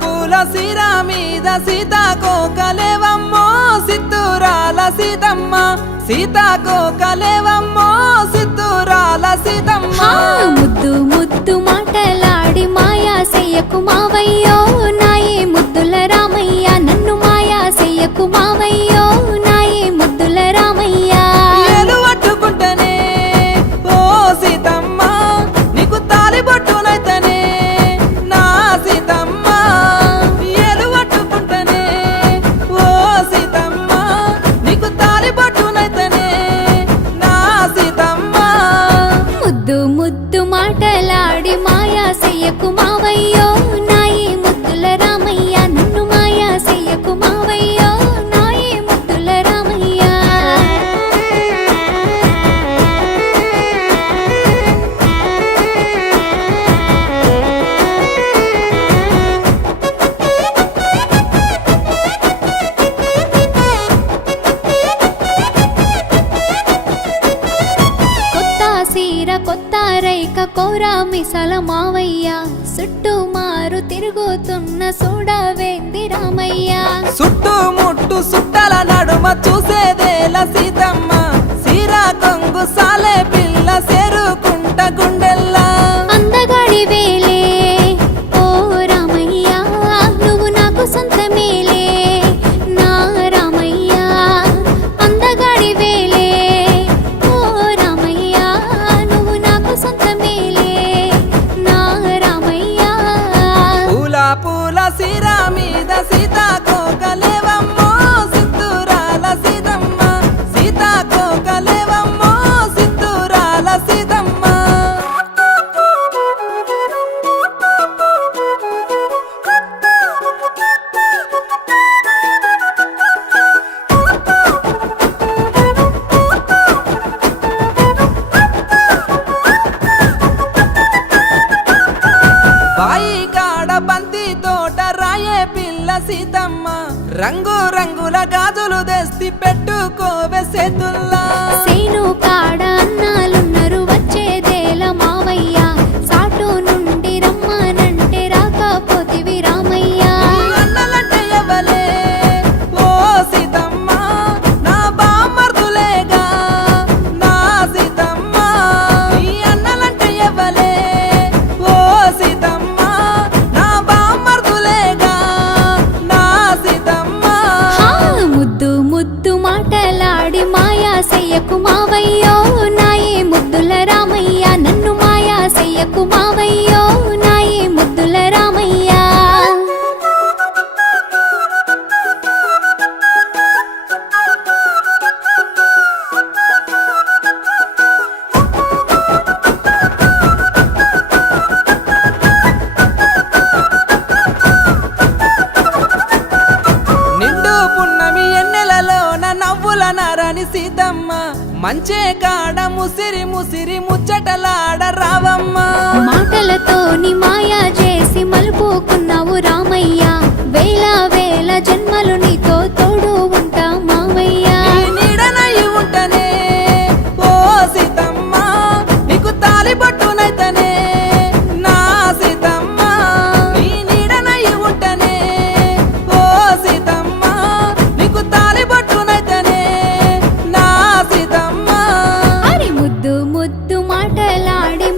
పూల సిరా మీద సీతాకోకలేవమ్మో సిద్ధూరాల సీతమ్మ సీతాకోకలేవమ్మో సిద్ధూరాల సీతమ్మ ముద్దు ముద్దు మాటలాడి మాయా చెయ్యకు మావయ్యో నాయే ముద్దుల రామయ్య నన్ను మాయా చెయ్యకు మావయ్యో నాయే ముద్దుల రామయ్య ఏలు పట్టుకుంటనే ఓ సీతమ్మ నీకు తాలిబొట్టునైతనే నా సీతమ్మ ఏలు పట్టుకుంటనే ఓ సీతమ్మ నీకు తాలిబొట్టునైతనే నా సీతమ్మ ముద్దు ముద్దు మాటలాడి మాయా చెయ్యకు మావయ్యో నాయే ముద్దుల రామయ్య నన్ను మాయా చెయ్యకు మావయ్యో నాయే ముద్దుల రామయ్య కొత్త సీర కొత్త రైక కోరా మిసల మావయ్య చుట్టూ మారు తిరుగుతున్న చూడవేంది రామయ్య చుట్టూ ముట్టు సుట్టల నడుమ చూసేదేల సీతమ్మ సీరా కొంగు సాలే పిల్ల సేరుకుంట గుండెల్లా అందగాడి వేలే ఓ రామయ్య నువ్వు నాకు సొంతమేలే నా రామయ్య అందగాడి వేలే ఓ రామయ్య నువ్వు నాకు సొంతమేలే నా రామయ్య పూల పూల సిరా మీద సీతాకోకలేవమ్మో సిద్ధూరాల సీతమ్మ సీతాకోకలేవమ్మో సిద్ధూరాల సీతమ్మ బాయి కాడ బంతి తోట రాయే పిల్ల సీతమ్మ రంగు రంగుల గాజులు తెస్తి పెట్టుకోవే చేతుల్లా సేను కాడ అన్నాలున్నరు వచ్చేదేల మావయ్య సాటు నుండి రమ్మనంటే రాకపోతివి రామయ్య అన్నలంటే ఎవలే ఓ సీతమ్మ నా బామర్దులేగా నా సీతమ్మ నీ అన్నలంటే ఎవలే ఓ సీతమ్మ నా బామర్దులేగా నా సీతమ్మ ముద్దు ముద్దు మాటలాడి మాయా చెయ్యకు మావయ్యో నాయే ముద్దుల రామయ్య నన్ను మాయా చెయ్యకు మావయ్యో నాయే ముద్దుల రామయ్య నిండు పున్నమి ఎన్నెలలోన నవ్వుల నరని సీతమ్మ మంచే కాడ ముసిరి ముసిరి ముచ్చటలాడ రావమ్మ మాటలతోని మాయా చేసి మలుపుకున్నావు రామయ్య వేల వేల జన్మలు నీతో తోడు ఉంటా మావయ్య నీ నీడనై ఉంటనే ఓ సీతమ్మ నీకు తాలిబొట్టునైతనే నా సీతమ్మ నీ నీడనై ఉంటనే ఓ సీతమ్మ నీకు తాలిబొట్టునైతనే నా సీతమ్మ అరి ముద్దు ముద్దు మాటలాడి